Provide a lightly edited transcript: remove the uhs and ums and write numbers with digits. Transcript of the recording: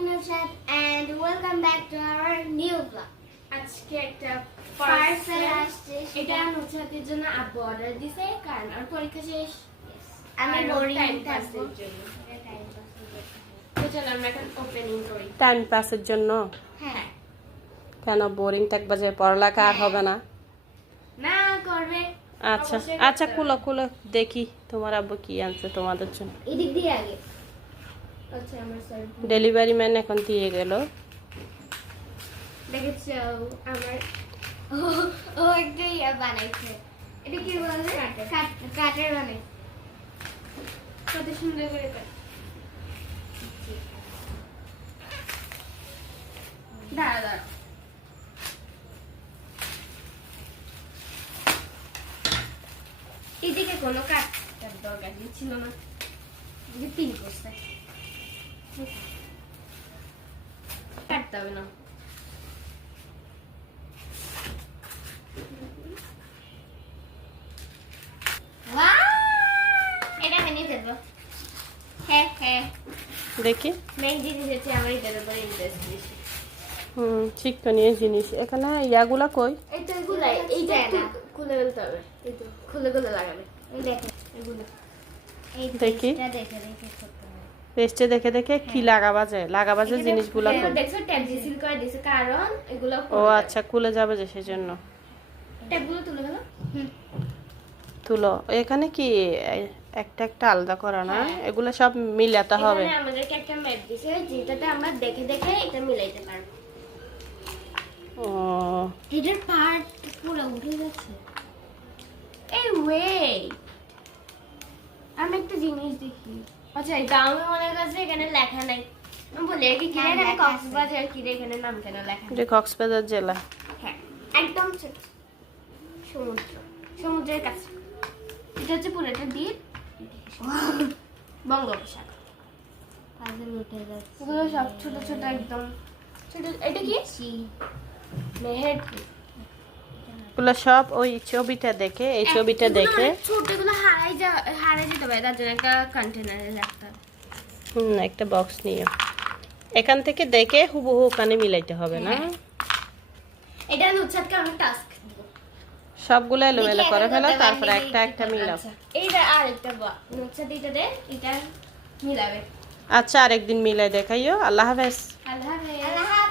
Nushat and welcome back to our new vlog. আজকে একটা parcel আসছে এটা নুসরাতের জন্য আব্বু অর্ডার দিছে কারণ আর পরীক্ষা শেষ আমি আর বোরিং time থাকবো pass-এর জন্য। তো চলো আমরা এখন ওপেনিং করি। টাইম পাসের জন্য। হ্যাঁ কেন বোরিং থাকবা যে পড়ালেখা আর হবে না? না করবে আচ্ছা অবশ্যই আচ্ছা করতে খুলো হবে। খুলো দেখি তোমার আব্বু কি আনছে তোমাদের জন্য। এদিক দিয়ে আগে আচ্ছা আমার স্যার ডেলিভারি ম্যান এখন দিয়ে গেল। দেখেছো আমার ও একটা ইয়া বানাইছে এটা কি বলে কাঠের বানাই কত সুন্দর করে কাট। দাঁড়া দাঁড়া এদিকে কোনো কাটার দরকার ছিল না এদিকে পিন করছে কাটতে হবে না এটা আমি নিয়ে যাবো হ্যাঁ হ্যাঁ দেখি। মেইন জিনিস হচ্ছে আমার এটার উপরে ইন্টারেস্ট বেশি শিক্ষণীয় জিনিস। এখানে ইয়াগুলা কই? এইটা এগুলো এইটা খুলে ফেলতে হবে এই তো খুলে খুলে লাগাবে এই দেখো এগুলো এই দেখি। পেজটা দেখে দেখে করতে হবে পেস্টে দেখে দেখে কি লাগাবা যায় লাগাবা যায় জিনিসগুলা কই? দেখছো ট্যাপ সিল করে দিছে কারণ এগুলো ও আচ্ছা খুলে যাবে যে সেজন্য। ট্যাপগুলো তুলে গেল তুলো। এখানে কি একটা একটা আলাদা করা না? এগুলো সব মিলাতে হবে। এখানে আমাদেরকে একটা ম্যাপ দিছে যেটাতে আমরা দেখে দেখে এটা মিলাইতে পারবো ও এটার পার্ট পুরো উঠে যাচ্ছে এই ওয়েট আমি একটা জিনিস দেখি আচ্ছা এটা আমি মনে করছি এখানে লেখা নাই আমি বলি কি কি হ্যাঁ, এখানে লেখা আছে। কক্সবাজার কি রে, এখানে নাম কেন লেখা নেই? এটা কক্সবাজার জেলা। হ্যাঁ একদম ছোট সমুদ্র সমুদ্রের কাছে এটা হচ্ছে পুরোটা দ্বীপ বঙ্গোপসাগর পাজল উঠে যাচ্ছে এগুলো সব ছোট ছোট একদম ছোট এটা কি মেহের এগুলো সব ওই ছবিটা দেখে এই ছবিটা দেখে ছোট এগুলো হারাই যেতে পারে তার জন্য একটা কন্টেনারে রাখতে হবে একটা বক্স নিয়ে এখান থেকে দেখে হুবহু ওখানে মিলাইতে হবে না? হ্যাঁ। এটা নুচ্ছাদকে আমি টাস্ক দিব সবগুলো এলোমেলো দেখি করে এখন ফেলো করতে তারপরে পারবি একটা কি একটা করতে মিলাও। আচ্ছা এইটা আরেকটা নুচ্ছাদ এটা দে এটা মিলাবে আচ্ছা আরেকদিন মিলাই দেখাইও। আল্লাহ হাফেজ। আল্লাহ হাফেজ আল্লাহ হাফেজ